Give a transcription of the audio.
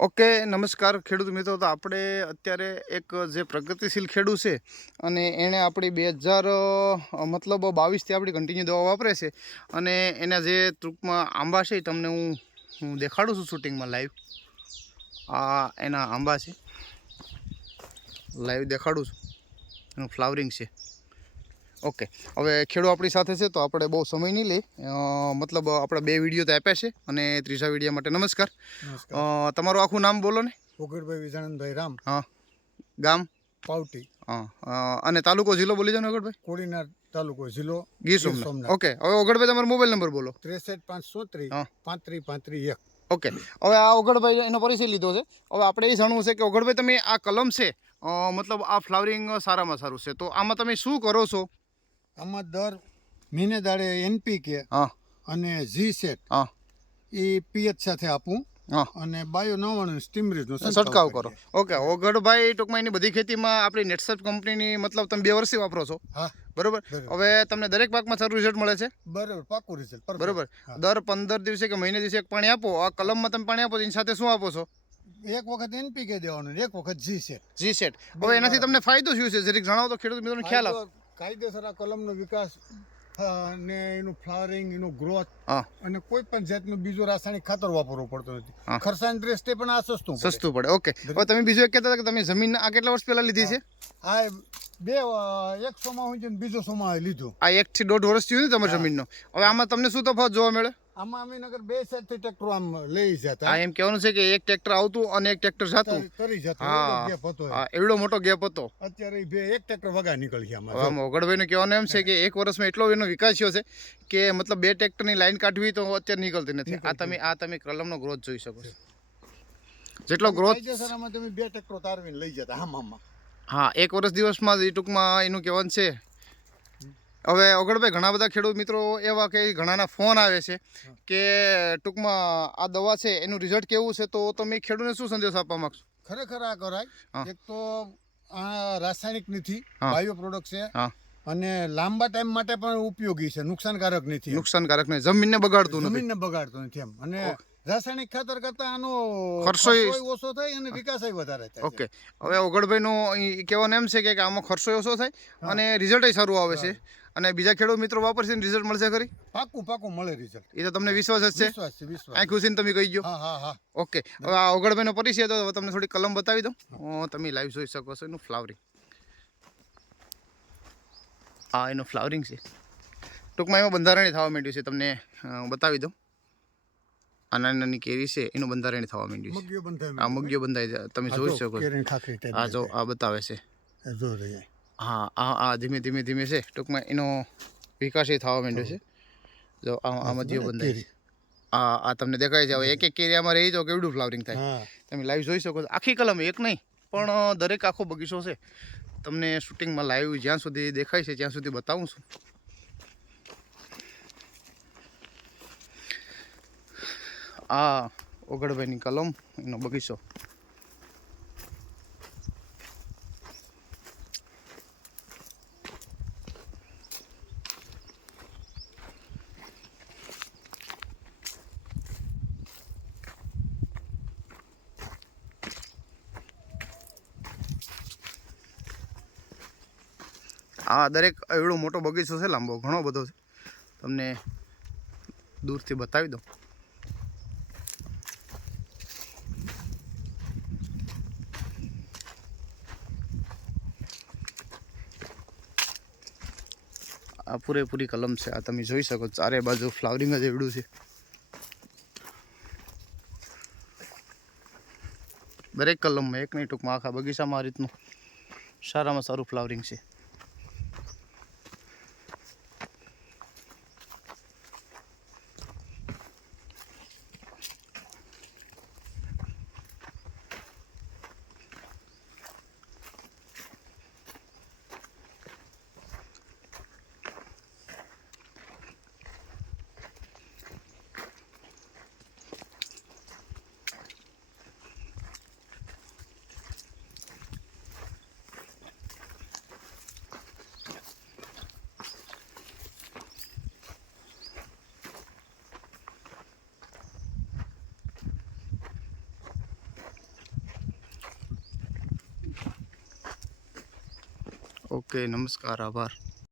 Okay, નમસ્કાર ખેડૂત મિત્રો. તો આપણે અત્યારે એક જે પ્રગતિશીલ ખેડૂત છે અને એણે આપણી બે હજાર મતલબ બાવીસથી આપણી કન્ટિન્યુ દવા વાપરે છે અને એના જે ટૂંકમાં આંબા છે એ તમને હું હું દેખાડું છું શૂટિંગમાં લાઈવ આ એના આંબા છે. લાઈવ દેખાડું છું. એનું ફ્લાવરિંગ છે. ઓકે. હવે ખેડૂત આપણી સાથે છે તો આપણે બહુ સમય નહીં લે મતલબ આપણે બે વીડિયો તો આપ્યા છે અને ત્રીજા વીડિયો માટે નમસ્કાર. તમારું આખું નામ બોલો ને. ભોગટભાઈ વિજાનંદભાઈ રામ. હા. ગામ? પાવટી. હા. અને તાલુકો જિલ્લો બોલી જાવ ને ઓગળભાઈ. કોડીનાર તાલુકો જિલ્લો ગીર સોમનાથ. ઓકે. હવે ઓગળભાઈ તમારો મોબાઈલ નંબર બોલો. ત્રેસઠ પાંચ ત્રીસ. પાંત્રીસ પાંત્રીસ એક. ઓકે. હવે આ ઓગળભાઈ એનો પરિચય લીધો છે. હવે આપણે એ જાણવું છે કે ઓગળભાઈ તમે આ કલમ છે મતલબ આ ફ્લાવરિંગ સારામાં સારું છે. તો આમાં તમે શું કરો છો? આમાં દર મહિને દાડે એનપીકે હા. અને જી સેટ હા. એ પીએચ સાથે આપું. હા. અને બાયો નવાણું સ્ટીમરીજનો છંટકાવ કરો. ઓકે ઓગળભાઈ ટૂંકમાં એની બધી ખેતીમાં આપણી નેટસપ કંપનીની મતલબ તમે બે વર્ષથી વાપરો છો. હા. બરોબર? બરોબર. હવે તમને દરેક પાકમાં સારું રિઝલ્ટ મળે છે? બરોબર પાકું રિઝલ્ટ બરોબર. દર પંદર દિવસે કે મહિને દિવસે એક પાણી આપો. આ કલમમાં તમે પાણી આપો એની સાથે શું આપો છો? એક વખત એનપીકે દેવાનું એક વખત જી સેટ જી સેટ હવે એનાથી તમને ફાયદો શું છે? જરીક જણાવો તો ખેડૂત મિત્રોને ખ્યાલ આવે. કાયદેસર આ કલમનો વિકાસ અને ને એનું ફ્લાવરિંગ એનું ગ્રોથ હા. અને કોઈ પણ જાતનું બીજું રાસાયણિક ખાતર વાપરવું પડતું હા. નથી ખર્ચાની દ્રષ્ટિએ પણ આ સસ્તું સસ્તું પડે. ઓકે હવે તમે બીજું એક કહેતા હતા કે તમે જમીન આ કેટલા વર્ષ પહેલા લીધી છે? આ બે એક સોમાં હું બીજો સોમાં લીધું. આ એક થી દોઢ વર્ષ થયું ને તમારી જમીનનો. હવે આમાં તમને શું તફાવત જોવા મળે? આમાં અમે નગર બે સાઈડથી ટ્રેક્ટરો આમ લઈ જતા. એમ કહેવાનું છે કે એક ટ્રેક્ટર આવતું અને એક ટ્રેક્ટર જતું. તરી- જતા. એવડો હતો એવડો મોટો ગેપ હતો. અત્યારે બે એક ટ્રેક્ટર વગા નીકળી ગયા અમારે આમાં આમ ઓગળભાઈનું કહેવાનું એમ છે કે એક વર્ષમાં એટલો એનો વિકાસ થયો છે કે મતલબ બે ટ્રેક્ટરની લાઈન કાઢવી તો અત્યારે નીકળતી નથી. આ તમે આ તમે કલમનો ગ્રોથ જોઈ શકો છો. જેટલો ગ્રોથ કાયદેસર આમાં તમે બે ટ્રેક્ટરો તારવીને લઈ જતા. આમ આમાં હા એક વર્ષ દિવસમાં જ ટૂંકમાં એનું કહેવાનું છે હવે ઓગળભાઈ ઘણા બધા ખેડૂત મિત્રો એવા કે ઘણાના ફોન આવે છે કે ટૂંકમાં આ દવા છે એનું રિઝલ્ટ કેવું છે તો તમે ખેડૂતને શું સંદેશ આપવા માંગશો? ખરેખર આ કરાય. એક તો આ રાસાયણિક નથી બાયો પ્રોડક્ટ છે. અને લાંબા ટાઈમ માટે પણ ઉપયોગી છે નુકસાનકારક નથી નુકસાનકારક નહીં જમીનને બગાડતું નથી. જમીનને બગાડતું નથી એમ. અને રાસાયણિક ખાતર કરતા આનો ખર્ચો ઓછો થાય અને વિકાસ વધારે થાય ઓકે. હવે ઓગળભાઈનો કહેવાનું એમ છે કે આમાં ખર્ચો ઓછો થાય અને રિઝલ્ટ સારું આવે છે. અને બીજા ખેડૂત મિત્રો વાપરશે ને રિઝલ્ટ મળશે ખરી? પાકું પાકું મળે રિઝલ્ટ એ તો તમને વિશ્વાસ જ છે? વિશ્વાસ આ ખુશીને તમે કહી ગયો હા હા હા. ઓકે. હવે આ ઓગળભાઈનો પરિચય તો હવે તમને થોડી કલમ બતાવી દઉં. તમે લાઈવ જોઈ શકો છો એનું ફ્લાવરિંગ આ એનું ફ્લાવરિંગ છે. ટૂંકમાં એમાં બંધારણી થવા માંડ્યું છે તમને બતાવી દઉં. આ નાની નાની કેરી છે એનું બંધારણ થવા માંડ્યું છે. આ મગ્યો બંધાઈ તમે જોઈ શકો આ જો આ બતાવે છે. હા આ આ ધીમે ધીમે ધીમે છે. ટૂંકમાં એનો વિકાસ એ થવા માંડ્યો છે. જો આ આ મધ્યો બંધાય આ આ તમને દેખાય છે. એક એક કેરી આમાં રહી જાઓ કેવડું ફ્લાવરિંગ થાય? તમે લાઈવ જોઈ શકો છો. આખી કલમ એક નહીં પણ દરેક આખો બગીચો છે. તમને શૂટિંગમાં લાઈવ જ્યાં સુધી દેખાય છે ત્યાં સુધી બતાવું છું. આ ઓગળભાઈની કલમ, એનો બગીચો. આ દરેક એવડો મોટો બગીચો છે, લાંબો, ઘણો બધો છે. તમને દૂરથી બતાવી દઉં. આ પૂરેપૂરી કલમ છે. આ તમે જોઈ શકો ચારે બાજુ ફ્લાવરિંગ જ એવડું છે. દરેક કલમમાં, એક નહીં ટૂંકમાં, આખા બગીચામાં આ રીતનું સારામાં સારું ફ્લાવરિંગ છે. ઓકે નમસ્કાર આભાર